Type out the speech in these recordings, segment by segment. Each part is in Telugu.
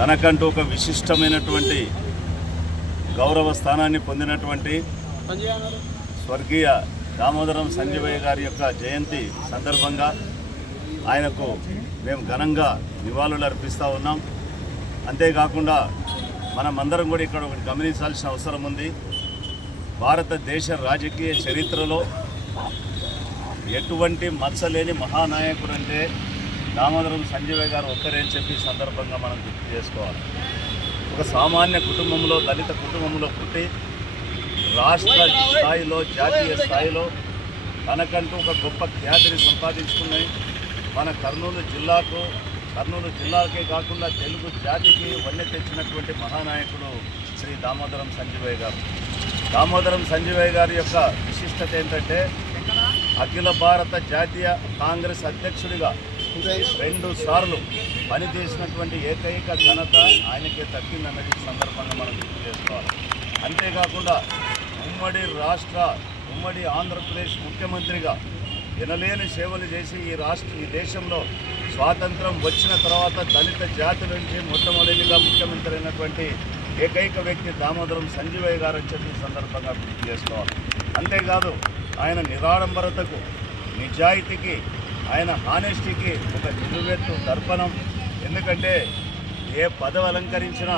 తనకంటూ ఒక విశిష్టమైనటువంటి గౌరవ స్థానాన్ని పొందినటువంటి స్వర్గీయ దామోదరం సంజీవయ్య గారి యొక్క జయంతి సందర్భంగా ఆయనకు మేము ఘనంగా నివాళులు అర్పిస్తూ ఉన్నాం. అంతేకాకుండా మనమందరం కూడా ఇక్కడ ఒకటి గమనించాల్సిన అవసరం ఉంది. భారతదేశ రాజకీయ చరిత్రలో ఎటువంటి మచ్చలేని మహానాయకుడు అంటే దామోదరం సంజీవయ్య గారు ఒక్కరే చెప్పి సందర్భంగా మనం గుర్తు చేసుకోవాలి. ఒక సామాన్య కుటుంబంలో దళిత కుటుంబంలో పుట్టి రాష్ట్ర స్థాయిలో జాతీయ స్థాయిలో తనకంటూ ఒక గొప్ప ఖ్యాతిని సంపాదించుకున్నాయి. మన కర్నూలు జిల్లాకు కర్నూలు జిల్లాకే కాకుండా తెలుగు జాతికి వన్నె తెచ్చినటువంటి మహానాయకుడు శ్రీ దామోదరం సంజీవయ్య గారు. దామోదరం సంజీవయ్య గారి యొక్క విశిష్టత ఏంటంటే అఖిల భారత జాతీయ కాంగ్రెస్ అధ్యక్షుడిగా రెండు సార్లు పనిచేసినటువంటి ఏకైక ఘనత ఆయనకే దక్కిందన్నది సందర్భంగా మనం గుర్తు చేసుకోవాలి అంతేకాకుండా ఉమ్మడి రాష్ట్ర ఉమ్మడి ఆంధ్రప్రదేశ్ ముఖ్యమంత్రిగా వినలేని సేవలు చేసి ఈ రాష్ట్ర ఈ దేశంలో స్వాతంత్రం వచ్చిన తర్వాత దళిత జాతి నుంచి మొట్టమొదటిగా ముఖ్యమంత్రి అయినటువంటి ఏకైక వ్యక్తి దామోదరం సంజీవయ్య గారు అని చెప్పి సందర్భంగా గుర్తు చేసుకోవాలి అంతేకాదు ఆయన నిరాడంబరతకు నిజాయితీకి ఆయన హానెస్టీకి ఒక నిలువెత్తు దర్పణం. ఎందుకంటే ఏ పదవి అలంకరించినా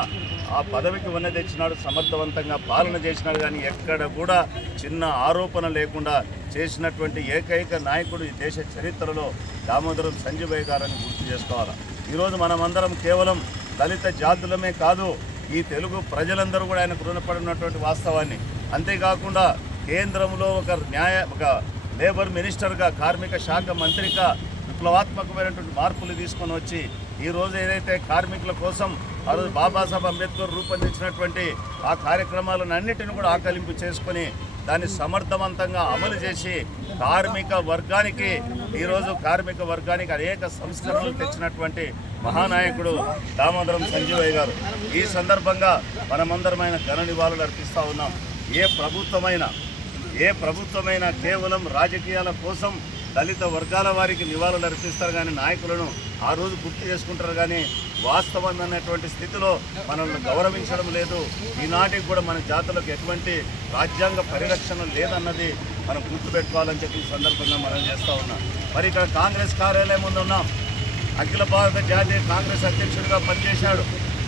ఆ పదవికి ఉన్న తెచ్చినాడు సమర్థవంతంగా పాలన చేసినాడు. కానీ ఎక్కడ కూడా చిన్న ఆరోపణ లేకుండా చేసినటువంటి ఏకైక నాయకుడు ఈ దేశ చరిత్రలో దామోదరం సంజీవయ్య గారని గుర్తు చేసుకోవాలి? ఈరోజు మనమందరం కేవలం దళిత జాతులమే కాదు ఈ తెలుగు ప్రజలందరూ కూడా ఆయనకు రుణపడినటువంటి వాస్తవాన్ని. అంతేకాకుండా కేంద్రంలో ఒక న్యాయ ఒక లేబర్ మినిస్టర్గా కార్మిక శాఖ మంత్రిగా విప్లవాత్మకమైనటువంటి మార్పులు తీసుకొని వచ్చి ఈరోజు ఏదైతే కార్మికుల కోసం ఆ రోజు బాబాసాహెబ్ అంబేద్కర్ రూపొందించినటువంటి ఆ కార్యక్రమాలను అన్నిటిని కూడా ఆకలింపు చేసుకొని దాన్ని సమర్థవంతంగా అమలు చేసి కార్మిక వర్గానికి ఈరోజు కార్మిక వర్గానికి అనేక సంస్కరణలు తెచ్చినటువంటి మహానాయకుడు దామోదరం సంజీవయ్య గారు. ఈ సందర్భంగా మనమందరమైన ఘన నివాళులు అర్పిస్తూ ఉన్నాం. ఏ ప్రభుత్వమైనా ఏ ప్రభుత్వమైనా కేవలం రాజకీయాల కోసం దళిత వర్గాల వారికి నివాళులు అర్పిస్తారు కానీ నాయకులను ఆ రోజు గుర్తు చేసుకుంటారు కానీ వాస్తవం అన్నటువంటి స్థితిలో మనల్ని గౌరవించడం లేదు. ఈనాటికి కూడా మన జాతులకు ఎటువంటి రాజ్యాంగ పరిరక్షణ లేదన్నది మనం గుర్తుపెట్టుకోవాలని చెప్పి సందర్భంగా మనం చేస్తూ ఉన్నాం. మరి ఇక్కడ కాంగ్రెస్ కార్యాలయం ముందు ఉన్నాం అఖిల భారత జాతీయ కాంగ్రెస్ అధ్యక్షుడిగా పనిచేశాడు.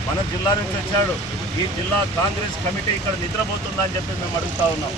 మన జిల్లా నుంచి వచ్చాడు. ఈ జిల్లా కాంగ్రెస్ కమిటీ ఇక్కడ నిద్రపోతుందని చెప్పి మేము అడుగుతా ఉన్నాం.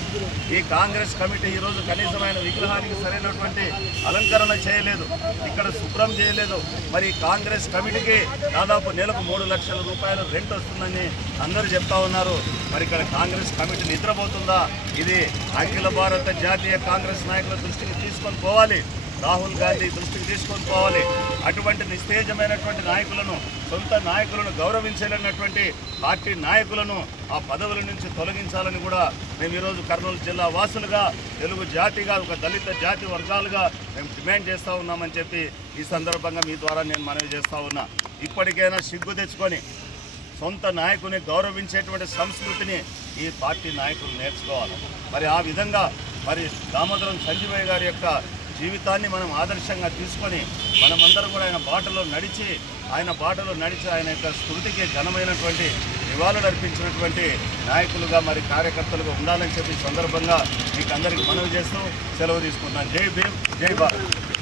ఈ కాంగ్రెస్ కమిటీ ఈరోజు కనీసమైన విగ్రహానికి సరైనటువంటి అలంకరణ చేయలేదు. ఇక్కడ శుభ్రం చేయలేదు. మరి కాంగ్రెస్ కమిటీకి దాదాపు నెలకు మూడు లక్షల రూపాయలు రెంట్ వస్తుందని అందరూ చెప్తా ఉన్నారు. మరి ఇక్కడ కాంగ్రెస్ కమిటీ నిద్రపోతుందా? ఇది అఖిల భారత జాతీయ కాంగ్రెస్ నాయకుల దృష్టికి తీసుకొని పోవాలి. రాహుల్ గాంధీ దృష్టికి తీసుకొని పోవాలి. అటువంటి నిస్తేజమైనటువంటి నాయకులను సొంత నాయకులను గౌరవించాలన్నటువంటి పార్టీ నాయకులను ఆ పదవుల నుంచి తొలగించాలని కూడా మేము ఈరోజు కర్నూలు జిల్లా వాసులుగా తెలుగు జాతిగా ఒక దళిత జాతి వర్గాలుగా మేము డిమాండ్ చేస్తూ ఉన్నామని చెప్పి ఈ సందర్భంగా మీ ద్వారా నేను మనవి చేస్తూ ఉన్నా. ఇప్పటికైనా సిగ్గు తెచ్చుకొని సొంత నాయకుని గౌరవించేటువంటి సంస్కృతిని ఈ పార్టీ నాయకులు నేర్చుకోవాలి. మరి ఆ విధంగా మరి దామోదరం సంజీవయ్య గారి యొక్క జీవితాన్ని మనం ఆదర్శంగా తీసుకొని మనమందరం కూడా ఆయన బాటలో నడిచి ఆయన బాటలో నడిచి ఆయన యొక్క స్మృతికి ఘనమైనటువంటి నివాళులు అర్పించినటువంటి నాయకులుగా మరి కార్యకర్తలుగా ఉండాలని చెప్పి సందర్భంగా మీకు అందరికీ మనవి చేస్తూ సెలవు తీసుకుంటున్నాను. జై భీమ్ జై భారత్.